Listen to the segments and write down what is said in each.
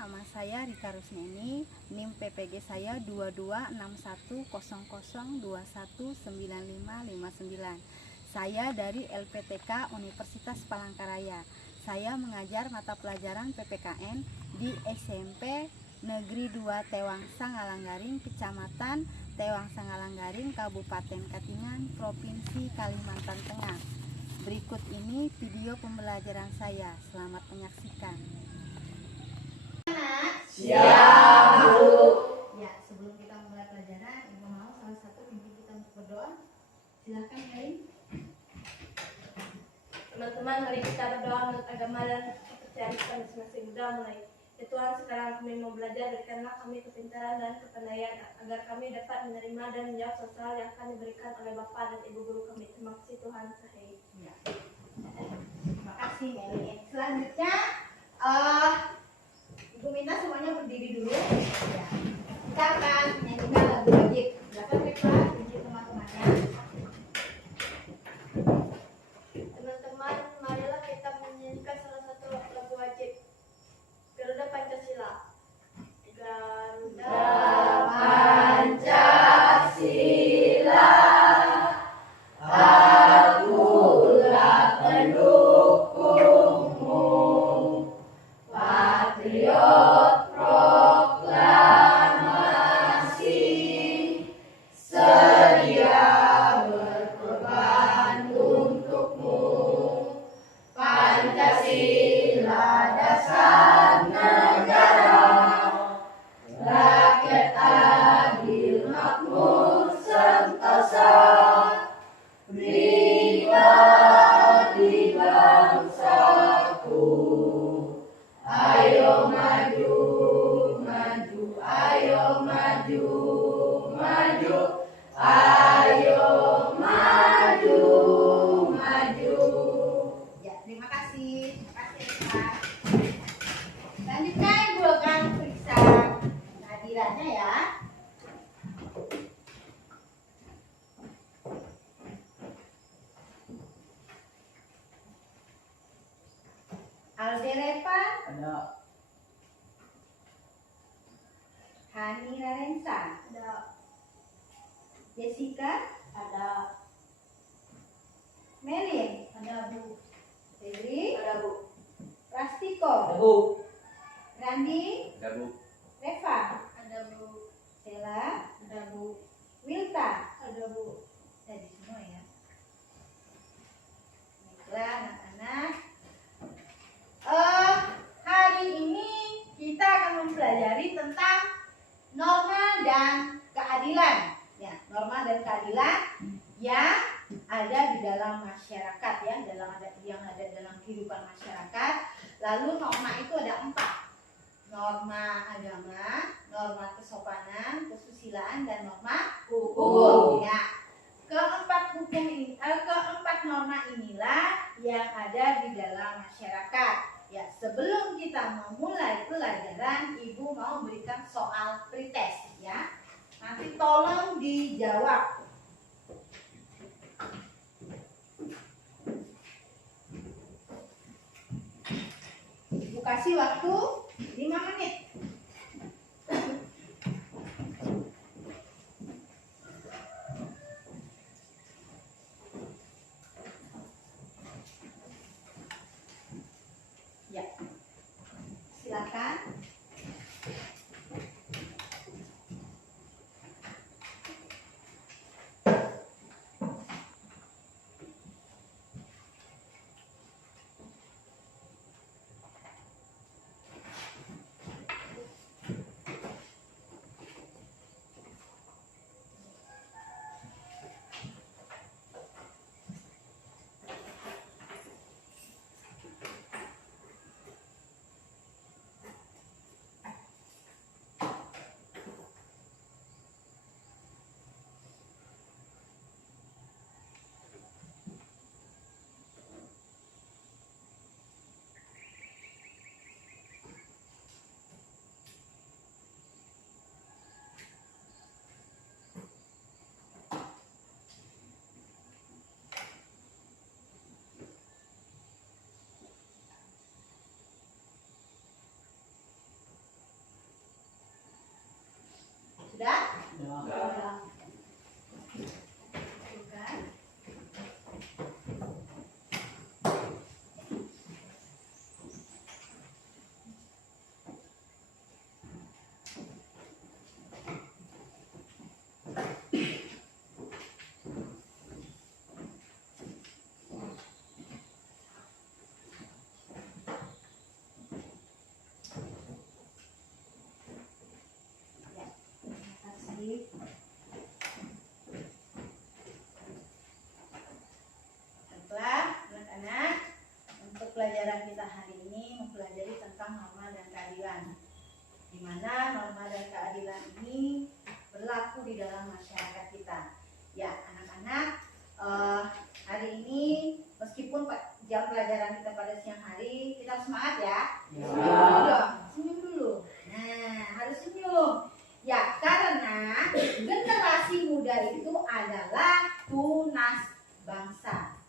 nama saya Rika Rusneni, NIM PPG saya 226100219559. Saya dari LPTK Universitas Palangkaraya. Saya mengajar mata pelajaran PPKN di SMP Negeri 2 Tewangsang Alanggaring, Kecamatan Tewangsang Alanggaring, Kabupaten Katingan, Provinsi Kalimantan Tengah. Berikut ini video pembelajaran saya. Selamat menyaksikan. Siap, Bu. Ya, sebelum kita mulai pelajaran, Ibu mau salah satu pimpin kita untuk berdoa. Silakan, Kain. Teman-teman, mari kita berdoa menurut agama dan kepercayaan kita masing-masing. Berdoa mulai. Ya Tuhan, sekarang kami mau belajar, berikanlah kami kepintaran dan kepandaian agar kami dapat menerima dan menjawab soal yang akan diberikan oleh Bapak dan Ibu Guru kami. Terima kasih Tuhan. Sahih. Ya. Terima kasih, Meli. Selanjutnya, Ibu minta semuanya berdiri dulu. Ya. Kita akan menyanyikan lagu wajib. Silakan Rika, tunjuk teman-temannya. Teman-teman, marilah kita menyanyikan salah satu lagu wajib. Garuda Pancasila. Garuda Pancasila, akulah pendukungmu, patriot proklamasi, sedia berkorban untukmu. Pancasila dasar negara, rakyat adil makmur sentosa, pribadi bangsaku. Ayo maju, maju, ayo maju, maju, ayo maju, maju. Ya, terima kasih. Terima kasih, Rika. Selanjutnya Ibu akan periksa kehadirannya ya. Alderepa Ada. Hani Rarensa, Ada, Jessica, ada, Melin, ada Bu, Febri, ada Bu, Rastiko, Bu. Randi, Ada, Bu. Reva, ada Bu, Stella, ada Bu, Wilta. ada Bu. Tadi semua ya. Baiklah anak-anak. Hari ini kita akan mempelajari tentang norma dan keadilan. Ya, norma dan keadilan yang ada di dalam masyarakat ya, yang ada dalam kehidupan masyarakat. Lalu norma itu ada 4. Norma agama, norma kesopanan, kesusilaan, dan norma hukum. Ya. Keempat norma inilah yang ada di dalam masyarakat. Ya, sebelum kita memulai pelajaran, Ibu mau berikan soal pretest ya. Nanti tolong dijawab. Ibu kasih waktu 5 menit. Ya, silakan. bagaimana norma dan keadilan ini berlaku di dalam masyarakat kita. Ya, anak-anak, hari ini meskipun jam pelajaran kita pada siang hari, kita harus semangat ya. Senyum dulu. Nah, harus senyum. Ya, karena generasi muda itu adalah tunas bangsa.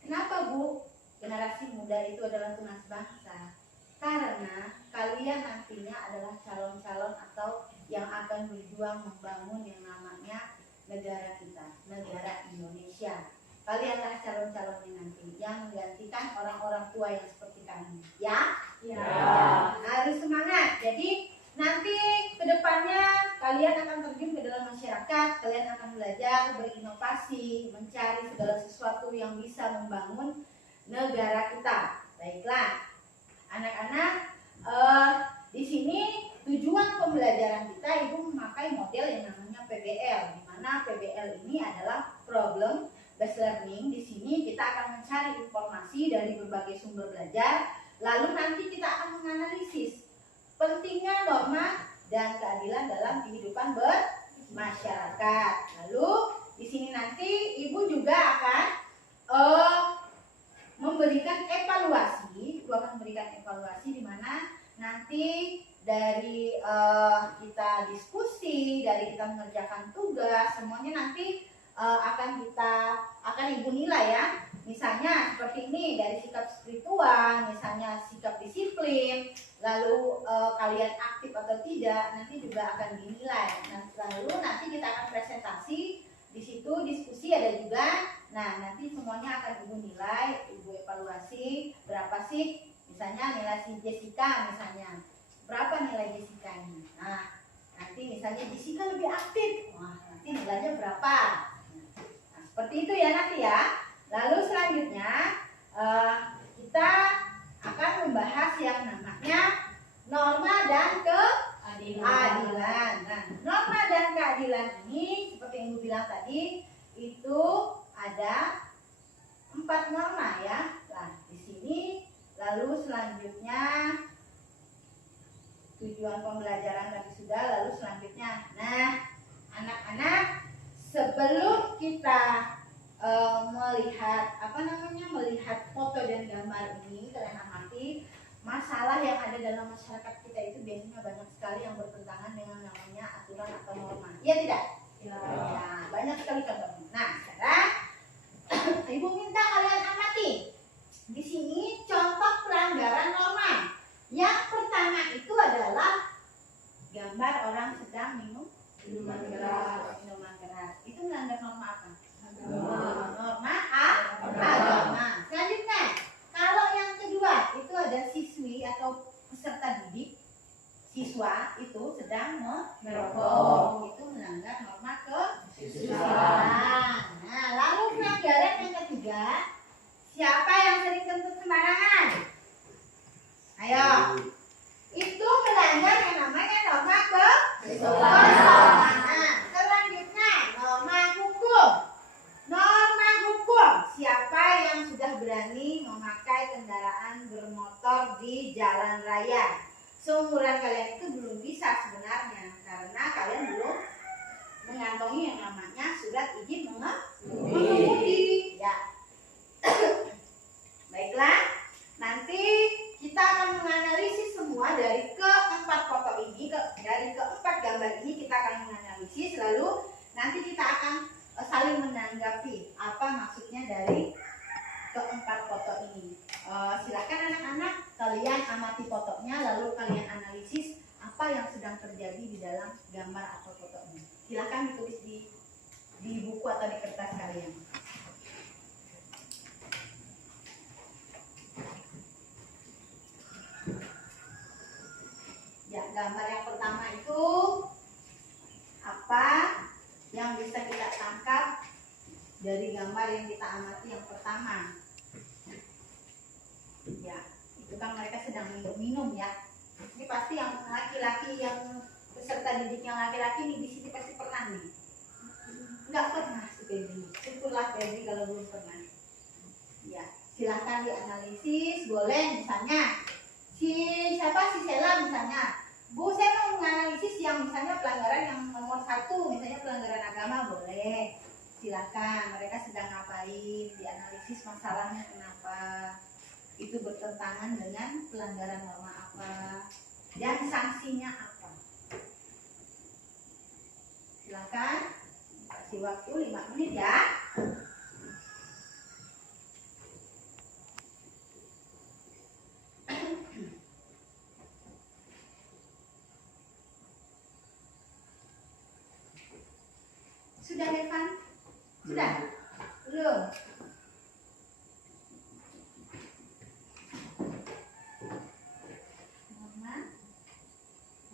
Kenapa, Bu? Generasi muda itu adalah tunas bangsa. Karena kalian nantinya adalah calon-calon atau yang akan berjuang membangun yang namanya negara kita, negara Indonesia. Kalianlah calon-calonnya nanti yang menggantikan orang-orang tua yang seperti kami. Ya? Ya. Harus semangat. Jadi nanti kedepannya kalian akan terjun ke dalam masyarakat, kalian akan belajar berinovasi, mencari segala sesuatu yang bisa membangun negara kita. Baiklah, anak-anak, di sini tujuan pembelajaran kita Ibu memakai model yang namanya PBL, di mana PBL ini adalah problem based learning. Di sini kita akan mencari informasi dari berbagai sumber belajar, lalu nanti kita akan menganalisis pentingnya norma dan keadilan dalam kehidupan bermasyarakat. Lalu di sini nanti Ibu juga akan memberikan evaluasi. Ibu akan memberikan evaluasi di mana nanti dari kita diskusi, dari kita mengerjakan tugas, semuanya nanti akan Ibu nilai ya. Misalnya seperti ini, dari sikap spiritual, misalnya sikap disiplin, lalu kalian aktif atau tidak, nanti juga akan dinilai. Nah, lalu nanti kita akan presentasi, di situ diskusi ada juga. Nah, nanti semuanya akan Ibu nilai, Ibu evaluasi, berapa sih misalnya nilai si Jessica misalnya. Berapa nilai Jessica-nya? Nah, nanti misalnya Jessica lebih aktif. Wah, nanti nilainya berapa? Nah, seperti itu ya nanti ya. Lalu selanjutnya kita akan membahas yang namanya norma dan keadilan. Nah, norma dan keadilan ini seperti yang Ibu bilang tadi itu ada 4 norma ya. Nah, di sini lalu selanjutnya tujuan pembelajaran tadi sudah, lalu selanjutnya. Nah, anak-anak, sebelum kita melihat foto dan gambar ini, kalian amati masalah yang ada dalam masyarakat kita itu biasanya banyak sekali yang bertentangan dengan namanya aturan atau norma. Iya tidak? Ya. Ya, banyak sekali contohnya. Nah, sekarang Ibu minta kalian amati. Di sini contoh pelanggaran norma. Yang pertama itu adalah gambar orang sedang minum minuman keras. Itu melanggar norma apa? Norma agama. Selanjutnya, kalau yang kedua itu ada siswi atau peserta didik, siswa itu sedang merokok. Itu melanggar norma kesiswaan. Nah, lalu pelanggaran yang ketiga, siapa yang sering kentut sembarangan? Ayo. Itu melanggar yang namanya norma kesiswaan. Nah, selanjutnya norma hukum. Norma hukum, siapa yang sudah berani memakai kendaraan bermotor di jalan raya? Seumuran kalian itu belum bisa sebenarnya, karena kalian belum mengantongi yang namanya surat izin mengemudi. Ya. Baiklah, nanti kita akan menganalisis semua dari keempat foto ini, dari keempat gambar ini kita akan menganalisis, lalu nanti kita akan saling menanggapi apa maksudnya dari keempat foto ini. Silakan anak-anak, kalian amati fotonya, lalu kalian analisis apa yang sedang terjadi di dalam gambar atau foto ini. Silakan ditulis di buku atau di kertas kalian. Ya, gambar yang pertama itu apa yang bisa kita tangkap dari gambar yang kita amati yang pertama? Ya, itu kan mereka sedang minum ya. Ini pasti yang laki-laki, yang peserta didik yang laki-laki nih di sini pasti pernah nih. Enggak pernah si Febri. Syukurlah Febri kalau belum pernah. Ya, silahkan dianalisis. Boleh misalnya si Sela misalnya, Bu, saya boleh. Silakan, mereka sedang ngapain, dianalisis masalahnya kenapa, itu bertentangan dengan pelanggaran norma apa, dan sanksinya apa. Silakan, kasih waktu 5 menit ya. Sudah, Evan? Sudah? Belum?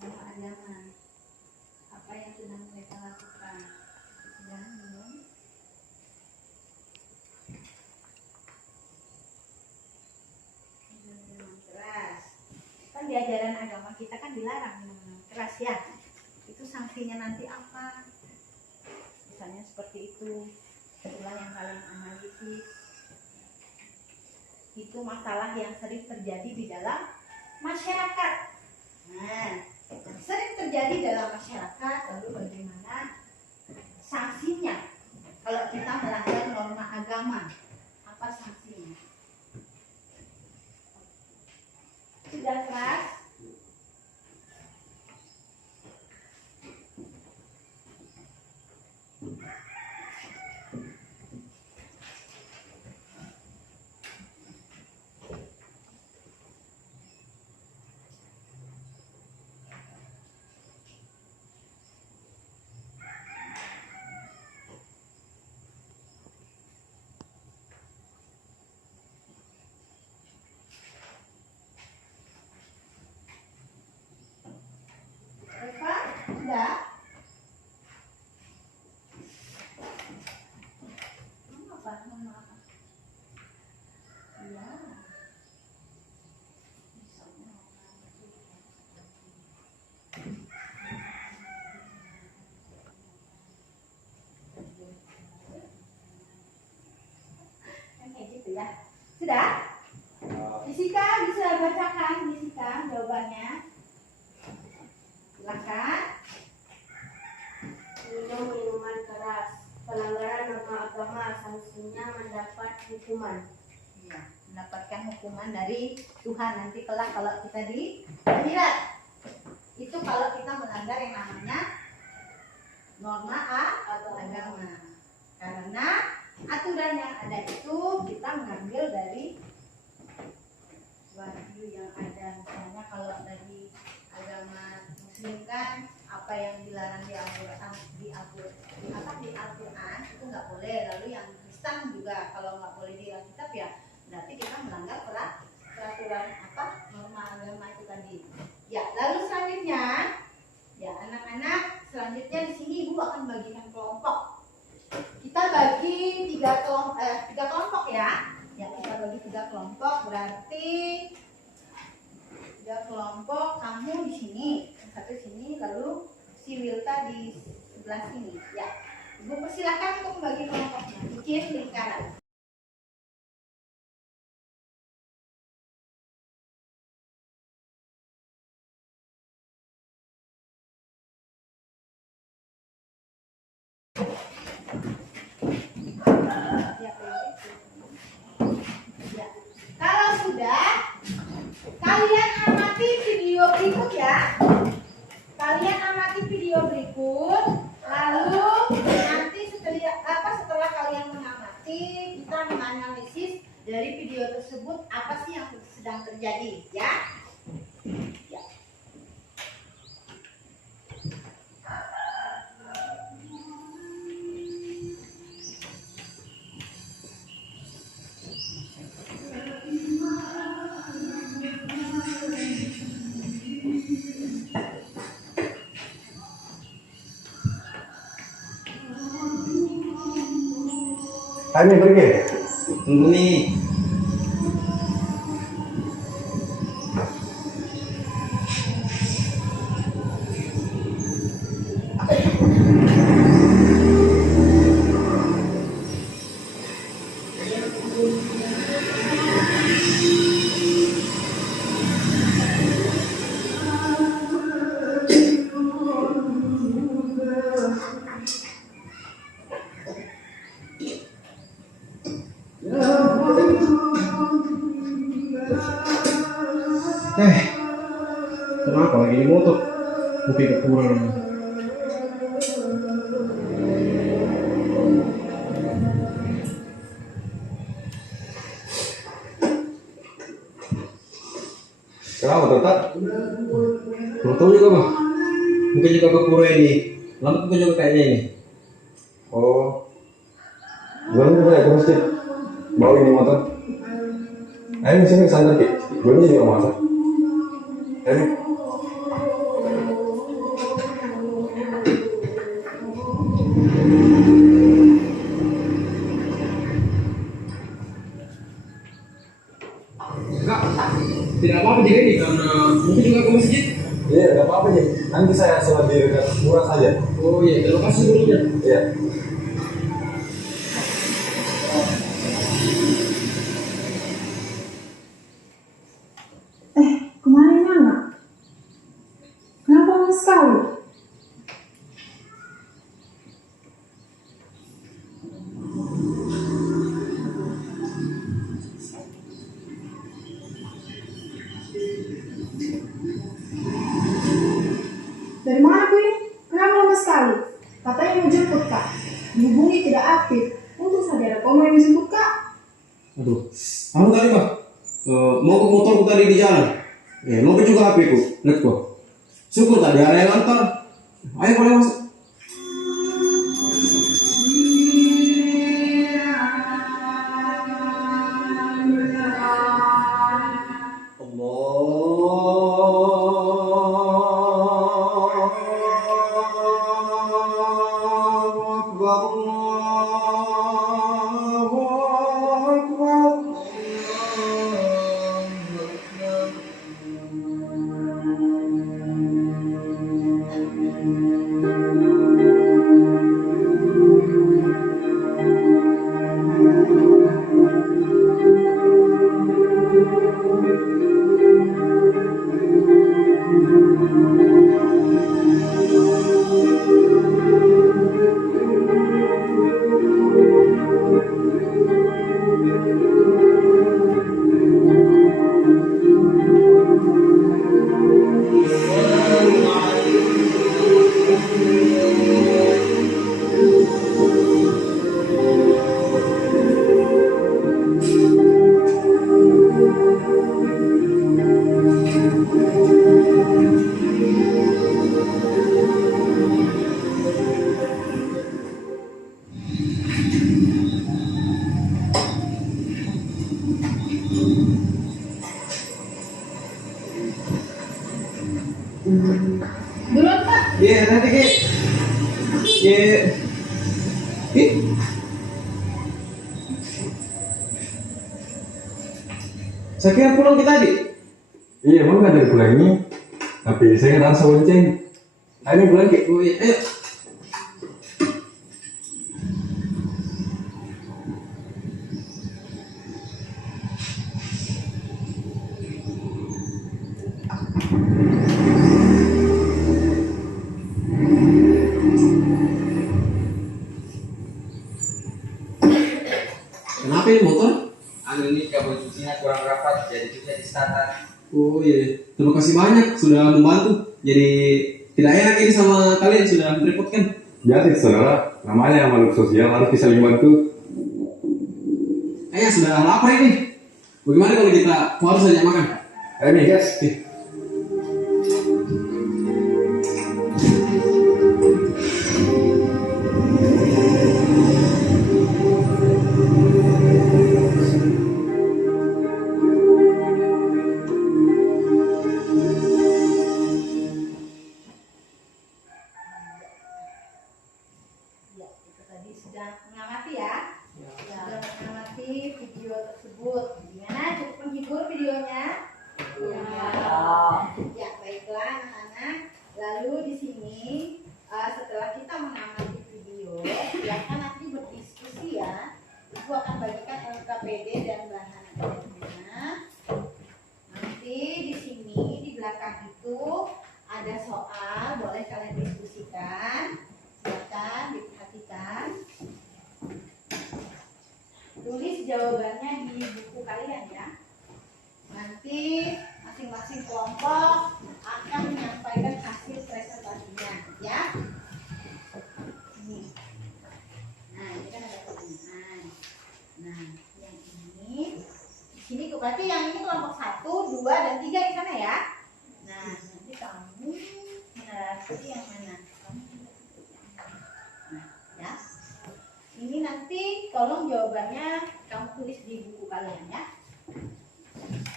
Norma agama. Apa yang sedang mereka lakukan? Sudah, belum? Minuman keras. Kan di ajaran agama kita kan dilarang minuman keras ya. Itu sanksinya nanti apa? Misalnya seperti itu. Itulah yang kalian analisis. Itu masalah yang sering terjadi di dalam masyarakat. Nah, yang sering terjadi dalam masyarakat, lalu bagaimana sanksinya kalau kita melanggar norma agama? Apa sanksinya? Sudah keras? Eva, sudah? Apa? Apa? Iya. Kayak gitu ya. Sudah? Jessica bisa bacakan Jessica jawabannya. Silakan. Minum minuman keras, pelanggaran norma agama, sanksinya mendapat hukuman. Ya, mendapatkan hukuman dari Tuhan nanti kelak kalau kita di akhirat. Itu kalau kita melanggar yang namanya norma agama. Karena aturan yang ada itu kita mengambil dari wahyu yang ada. Misalnya kalau dari agama Muslim kan apa yang dilarang di Al-Quran itu nggak boleh. Lalu yang Kristen juga kalau nggak boleh di Alkitab ya berarti kita melanggar peraturan norma agama itu tadi. Ya, lalu selanjutnya ya anak-anak, selanjutnya di sini Ibu akan bagikan kelompok. Kita bagi tiga kelompok ya. Ya, kita bagi 3 kelompok, berarti 3 kelompok, kamu di sini, satu sini, lalu si Wilta di sebelah sini. Ya, Ibu persilakan untuk membagi kelompoknya, bikin lingkaran. Ya, kalau sudah, kalian amati video berikut ya. Kalian amati video berikut, lalu nanti setelah kalian mengamati, kita menganalisis dari video tersebut apa sih yang sedang terjadi, ya. Ya. Kami pergi. Tunggu nih. motor. Mungkin kurang. Kenapa tetap? Belum tahu juga bang. Mungkin juga ke pura ini. Lama juga juga kayaknya ini. Oh, belum juga ya ke masjid. Bawa ini motor. Ayo sini santai ki. Belum juga masak. Ayo. Enggak, tidak apa-apa jadi ini karena mungkin juga ke masjid. Iya, tidak apa-apa sih. Nanti saya sholat di dekat murah saja. Oh iya, terima kasih sebelumnya. Iya. Kemarin anak? Kenapa lama sekali? Dari mana kau ini? Kenapa lama sekali? Katanya mau jemput kak. Dihubungi tidak aktif. Untung saja ada kamu yang dijemput kak. Aduh, anu tadi pak, mau ke motorku tadi di jalan. Mau ke juga HP ku, lihat kok. Syukur tadi ada yang antar. Ayo boleh masuk. Duluan kak. Iya, nanti ki. Iya. Ih. Saya kira pulang kita tadi. Iya, emang nggak dari pulang ini. Tapi saya nggak tahu lonceng. Ayo pulang ki. Oh, iya. Ayo. Kenapa ini motor? Anu ini kabel cucinya kurang rapat, jadi cucinya di starter. Oh iya, terima kasih banyak sudah membantu. Jadi tidak enak ini sama kalian sudah merepotkan. Jadi saudara, namanya makhluk sosial harus bisa saling bantu. Kayaknya sudah lapar ini. Bagaimana kalau kita harus saja makan? Ayo nih guys. Ya, kita tadi sudah mengamati ya. Sudah mengamati video tersebut. Gimana? Cukup menghibur videonya? Ya, baiklah anak-anak. Lalu di sini setelah kita mengamati video, silakan nanti berdiskusi ya. Ibu akan bagikan LKPD dan bahan akademiknya. Nanti di sini di belakang itu ada soal, boleh kalian diskusikan. Silakan diperhatikan. Tulis jawabannya di buku kalian ya. Nanti masing-masing kelompok akan menyampaikan Berarti yang ini kelompok 1, 2, dan 3 di sana ya. Nah, nanti kamu menarasi yang mana? Nah, ya. Ini nanti tolong jawabannya kamu tulis di buku kalian ya.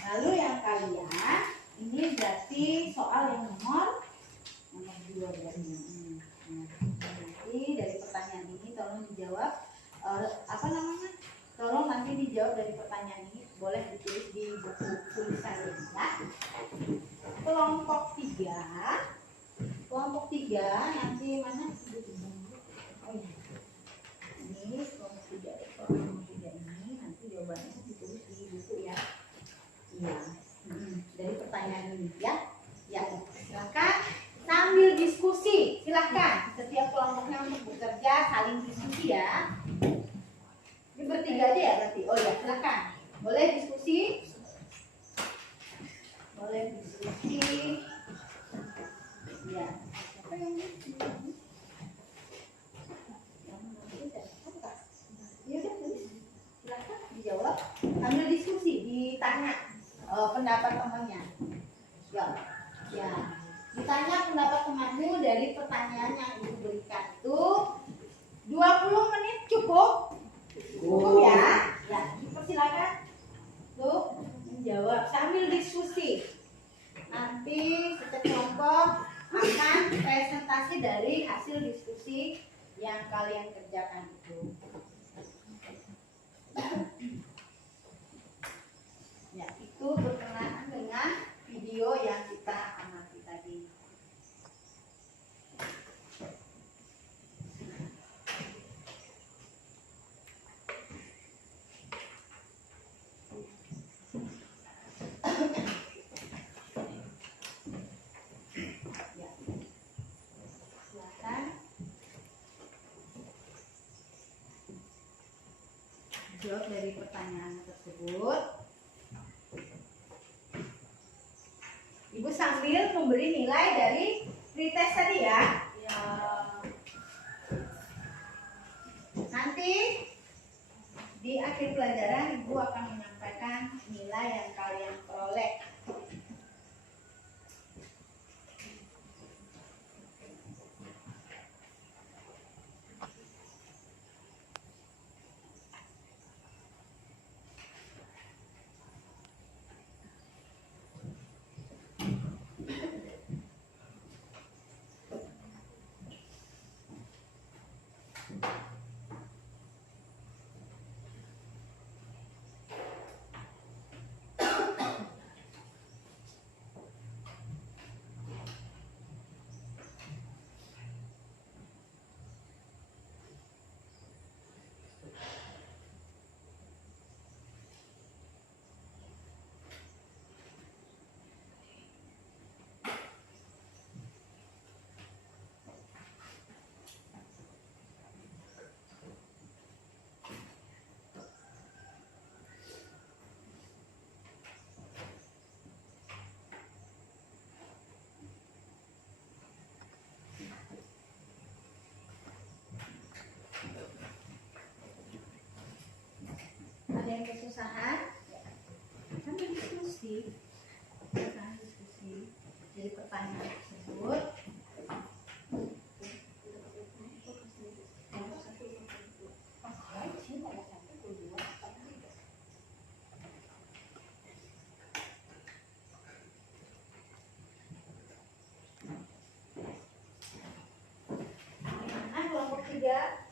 Lalu yang kalian ini berarti soal yang nomor 2 berarti. Nanti dari pertanyaan ini tolong dijawab apa namanya? Tolong nanti dijawab dari pertanyaan ini, boleh ditulis di buku tulisan ya. Kelompok 3. Kelompok 3 nanti mana? Oh iya. Ini kelompok 3 ini nanti jawabannya ditulis di buku ya. Iya. Dari pertanyaan ini ya. Ya, silakan sambil diskusi. Silakan setiap kelompoknya untuk bekerja saling diskusi ya. Ini bertiga aja ya berarti. Oh ya, silakan. Boleh diskusi? Boleh diskusi. Ya. Apa yang ini? Ya udah, silakan dijawab. Sambil diskusi, ditanya pendapat temannya. Ya. Ya. Ditanya pendapat temanmu dari pertanyaan yang ibu berikan itu 20 menit cukup? Cukup ya? Ya, persilakan tuh menjawab sambil diskusi. Nanti setiap kelompok akan presentasi dari hasil diskusi yang kalian kerjakan itu. Ya, itu berkenaan dengan video yang kita amati tadi. Ya. Silakan jawab dari pertanyaan tersebut. Ibu sambil memberi nilai dari pretest tadi ya. Ya. Nanti di akhir pelajaran ibu akan menyampaikan nilai yang kalian peroleh. Ada yang kesusahan? Sambil diskusi. Silakan diskusi dari pertanyaan tersebut. Kelompok 3.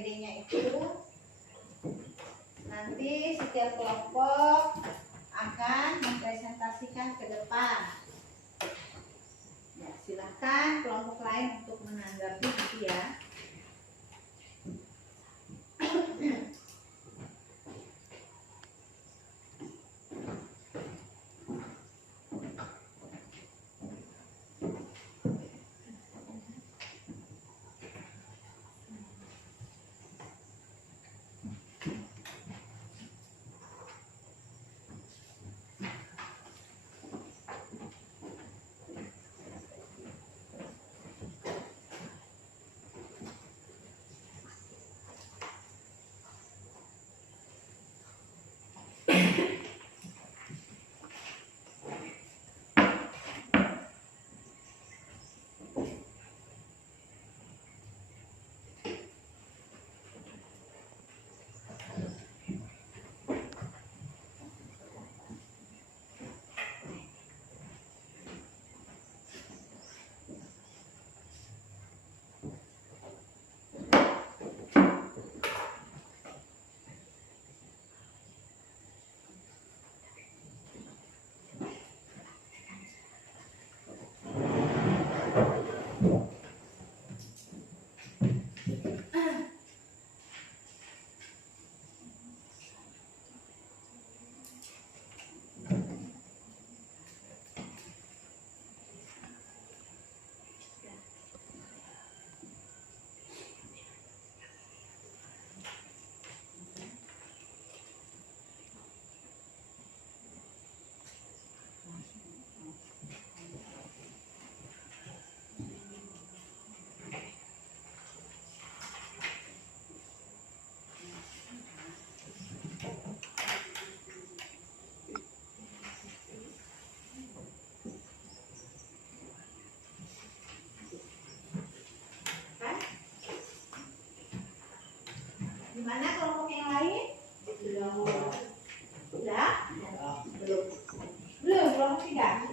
LKPD-nya itu nanti setiap kelompok akan mempresentasikan ke depan. Ya, silahkan kelompok lain untuk menanggapi gitu ya. Gimana kelompok yang lain? Sudah? Belum. Belum, kelompok 3.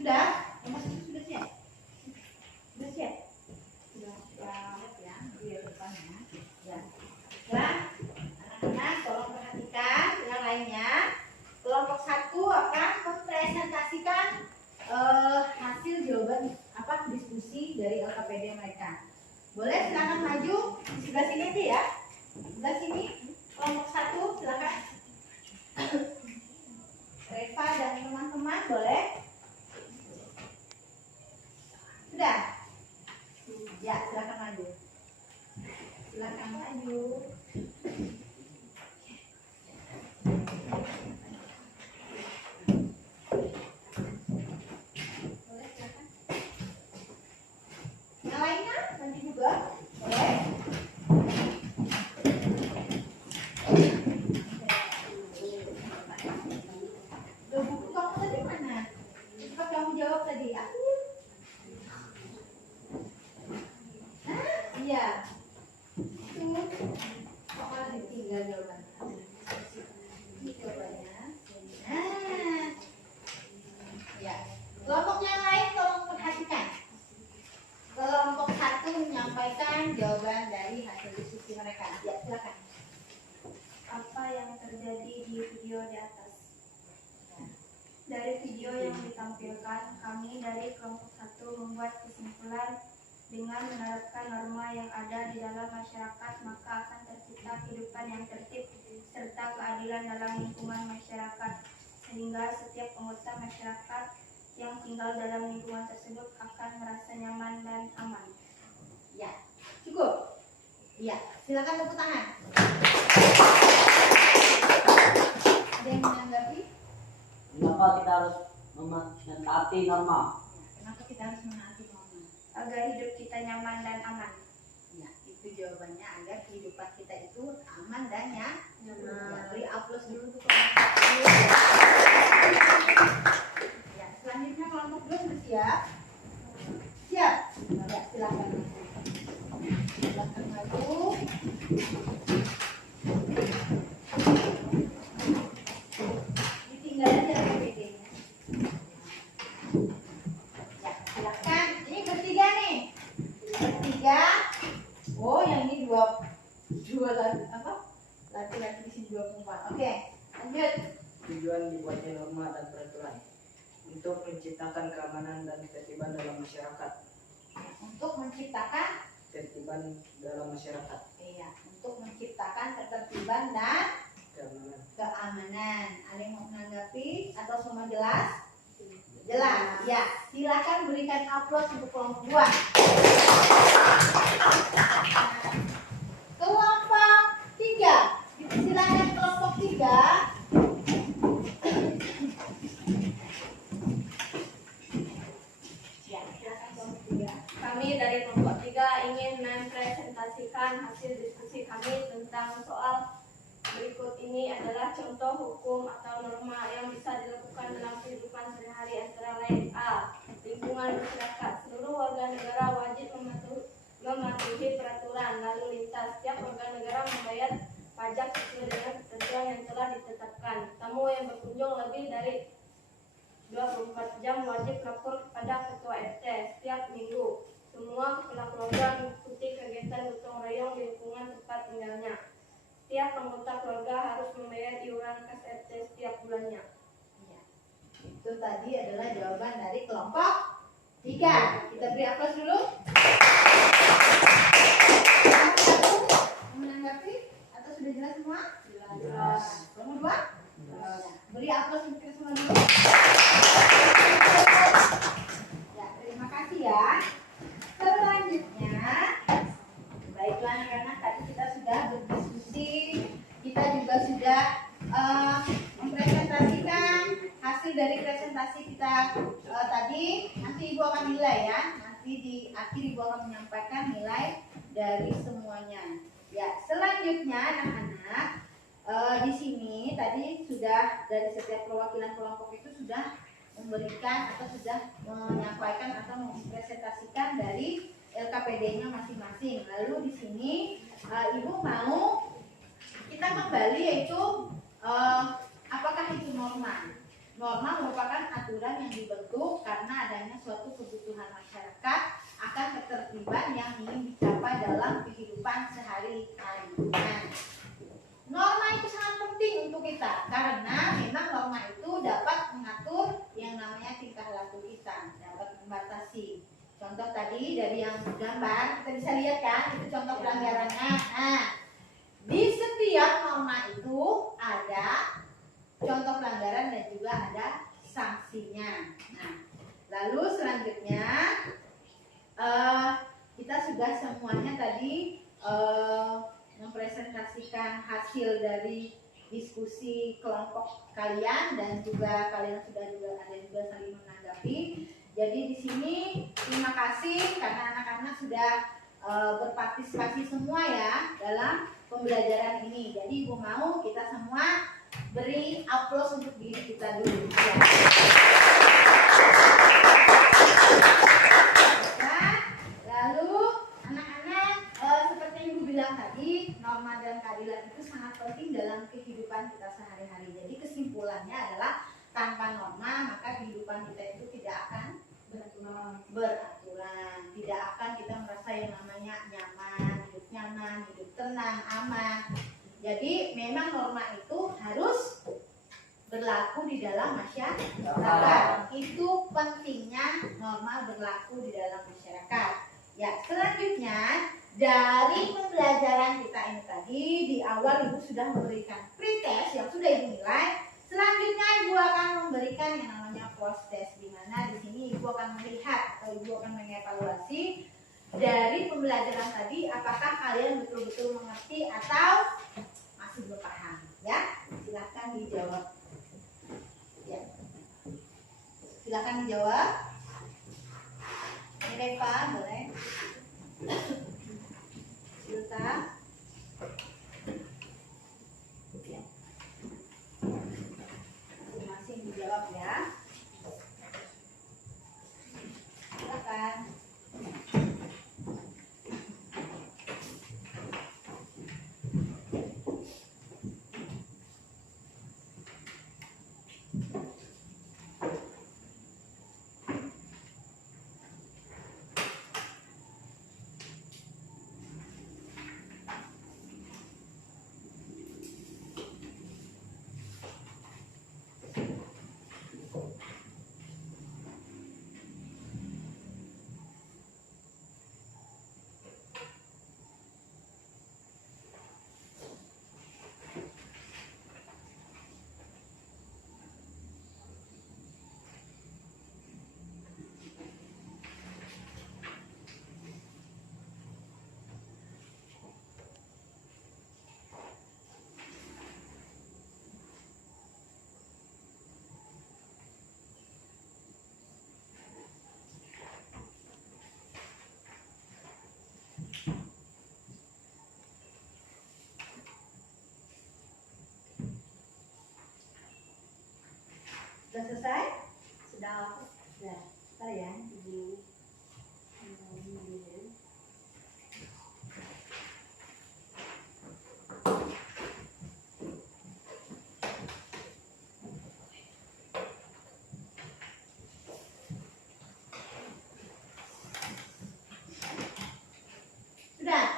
Sudah? Nomor 1 sudah siap? Sudah siap? Sudah siap ya, di depannya. Ya. Sekarang anak-anak tolong perhatikan yang lainnya. Kelompok 1 akan mempresentasikan hasil jawaban diskusi dari LKPD mereka. Boleh silakan maju di sebelah sini aja ya. Sebelah sini kelompok 1 silakan. Reva dan teman-teman boleh. Sudah? Ya, silakan maju. Silakan maju. Boleh, silakan. Yang lainnya maju juga. Boleh. menyimpulkan, kami dari kelompok 1 membuat kesimpulan dengan menerapkan norma yang ada di dalam masyarakat, maka akan tercipta kehidupan yang tertib serta keadilan dalam lingkungan masyarakat, sehingga setiap anggota masyarakat yang tinggal dalam lingkungan tersebut akan merasa nyaman dan aman. Ya, cukup. Ya, silakan tepuk tangan. Ada yang menanggapi? Kenapa kita harus mentaati norma? Kenapa kita harus menaati norma? Agar hidup kita nyaman dan aman. Ya, itu jawabannya agar kehidupan kita itu aman dan nyaman. Ya, beri aplaus dulu untuk kelompok 1. Ya, selanjutnya kelompok 2 sudah siap? Siap? Ya, silakan. Silakan maju. Ditinggal aja PPT-nya. Ya, silakan. Ini bertiga nih. Bertiga. Oh, yang ini dua laki-laki di sini 2 perempuan. Oke, lanjut. Tujuan dibuatnya norma dan peraturan untuk menciptakan keamanan dan ketertiban dalam masyarakat. Untuk menciptakan, Ketertiban dalam masyarakat. iya, untuk menciptakan ketertiban dan Keamanan. keamanan. Ada yang mau menanggapi atau semua jelas? Jelas. Ya, silakan berikan aplaus untuk kelompok 2. Kelompok 3. Silakan kelompok 3. Ya, silakan kelompok 3. Kami dari kelompok 3 ingin mempresentasikan hasil diskusi kami tentang soal berikut ini adalah contoh hukum atau norma yang bisa dilakukan dalam kehidupan sehari-hari, antara lain: A. Lingkungan masyarakat. Seluruh warga negara wajib mematuhi peraturan lalu lintas. Setiap warga negara membayar pajak sesuai dengan ketentuan yang telah ditetapkan. Tamu yang berkunjung lebih dari 24 jam wajib lapor kepada ketua RT setiap minggu. Semua kepala keluarga mengikuti kegiatan gotong royong di lingkungan tempat tinggalnya. Setiap anggota keluarga harus membayar iuran kas RT setiap bulannya. Ya, itu tadi adalah jawaban dari kelompok 3. Kita beri aplaus dulu. Kelompok 1 menanggapi atau sudah jelas semua? Jelas. Kelompok 2? Jelas. Beri aplaus untuk kita semua dulu. Ya, terima kasih ya. Selanjutnya, baiklah karena tadi kita sudah berdiskusi, kita juga sudah mempresentasikan hasil dari presentasi kita tadi. Nanti Ibu akan nilai ya. Nanti di akhir Ibu akan menyampaikan nilai dari semuanya. Ya, selanjutnya anak-anak, di sini tadi sudah dari setiap perwakilan kelompok itu sudah memberikan atau sudah menyampaikan atau mempresentasikan dari LKPD-nya masing-masing. Lalu di sini Ibu mau kita kembali yaitu apakah itu norma? Norma merupakan aturan yang dibentuk karena adanya suatu kebutuhan masyarakat akan ketertiban yang ingin dicapai dalam kehidupan sehari-hari. Nah, norma itu sangat penting untuk kita karena memang norma itu dapat mengatur yang namanya tingkah laku kita, dapat membatasi. Contoh tadi dari yang gambar kita bisa lihat kan, itu contoh pelanggarannya. Nah, di setiap norma itu ada contoh pelanggaran dan juga ada sanksinya. Nah, lalu selanjutnya kita sudah semuanya tadi mempresentasikan hasil dari diskusi kelompok kalian dan juga kalian sudah ada juga saling menanggapi. Jadi di sini terima kasih karena anak-anak sudah berpartisipasi semua ya dalam pembelajaran ini. Jadi Ibu mau kita semua beri aplaus untuk diri kita dulu. Ya. Nah, lalu anak-anak seperti yang Ibu bilang tadi, norma dan keadilan itu sangat penting dalam kehidupan kita sehari-hari. Jadi kesimpulannya adalah tanpa norma maka kehidupan kita itu tidak akan beraturan, tidak akan kita merasa yang namanya nyaman, hidup tenang, aman. Jadi memang norma itu harus berlaku di dalam masyarakat. masyarakat. Itu pentingnya norma berlaku di dalam masyarakat. Ya, selanjutnya dari pembelajaran kita ini tadi di awal Ibu sudah memberikan pretest yang sudah Ibu nilai. Selanjutnya Ibu akan memberikan yang namanya post test, di mana di sini Ibu akan melihat atau Ibu akan mengevaluasi dari pembelajaran tadi apakah kalian betul-betul mengerti atau masih belum paham. Ya, silahkan dijawab. Ya, silahkan dijawab. Reva, boleh. Silta. Ya. Masing-masing dijawab ya. Silakan. Sudah selesai? Sudah. Sudah. Bentar ya, Ibu. Sudah.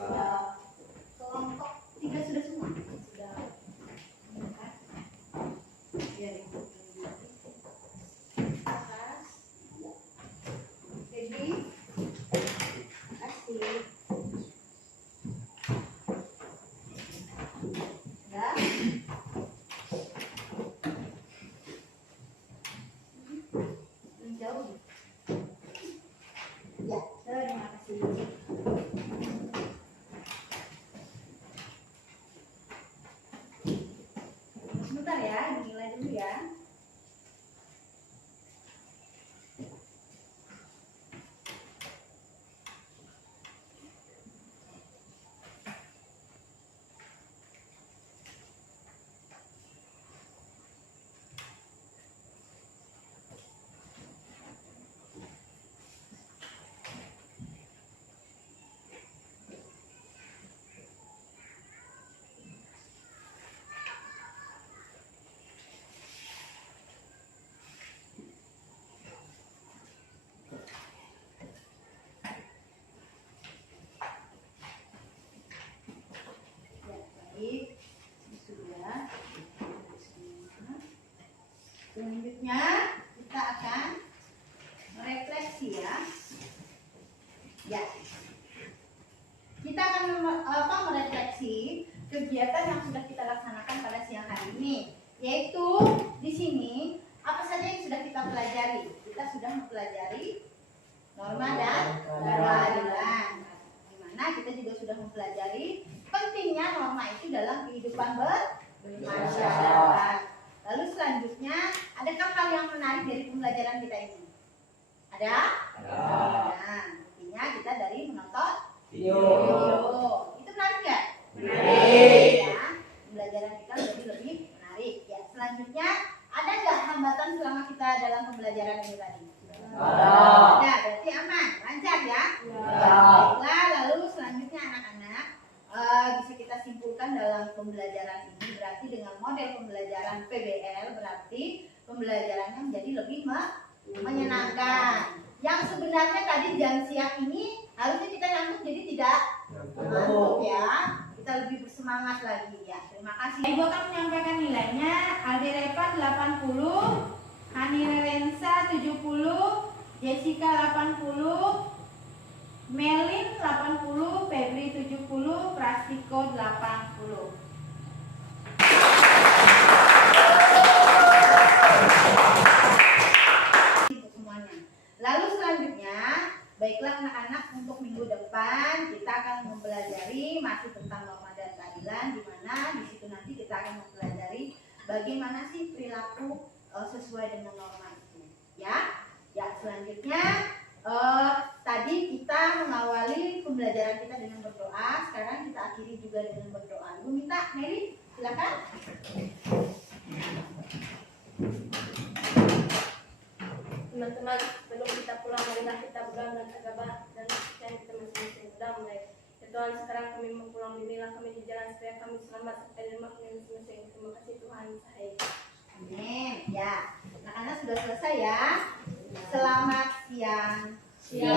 Sudah. Kelompok 3 sudah semua. Sudah. Biar Ibu. Atas. Jadi, kasih. Sudah. Menjauh. Ya, terima kasih. Sebentar ya, dinilai dulu ya. Ya, baik. Ini sudah. Selanjutnya kita akan merefleksi ya. Ya. Kita akan merefleksi kegiatan yang sudah kita laksanakan pada siang hari ini, yaitu di sini apa saja yang sudah kita pelajari. Kita sudah mempelajari norma dan keadilan. Di mana kita juga sudah mempelajari pentingnya norma itu dalam kehidupan bermasyarakat. Lalu selanjutnya, adakah hal yang menarik dari pembelajaran kita ini? Ada? Ada. Buktinya kita dari menonton video. Itu menarik nggak? Menarik. Ya, pembelajaran kita menjadi lebih menarik. Ya, selanjutnya ada nggak hambatan selama kita dalam pembelajaran ini tadi? Ada. Berarti aman, lancar ya? Baiklah, lalu selanjutnya anak-anak bisa kita simpulkan dalam pembelajaran ini berarti dengan model pembelajaran PBL berarti pembelajarannya menjadi lebih menyenangkan. Yang sebenarnya tadi jam siang ini harusnya kita ngantuk jadi tidak ngantuk ya. kita lebih bersemangat lagi ya. Terima kasih. Ibu akan menyampaikan nilainya. Aldi Repan 80, Hani Rensa 70, Jessica 80, Melin 80, Febri 70, Prastiko 80. Semuanya. Lalu selanjutnya, baiklah anak-anak, untuk minggu depan kita akan mempelajari masih tentang norma dan keadilan, di mana di situ nanti kita akan mempelajari bagaimana sih perilaku sesuai dengan norma itu. Ya, ya selanjutnya tadi kita mengawali pembelajaran kita dengan berdoa. Sekarang kita akhiri juga dengan berdoa. Ibu minta Mary, silakan. Teman-teman, sebelum kita pulang, marilah kita berdoa dan agama dan yang kita masing-masing sudah mulai. Ya Tuhan, sekarang kami mau pulang, bimbinglah kami di jalan supaya kami selamat sampai di rumah kami masing-masing. Terima kasih Tuhan, sahih. Amin. Ya, anak-anak sudah selesai ya. Selamat siang. Siang.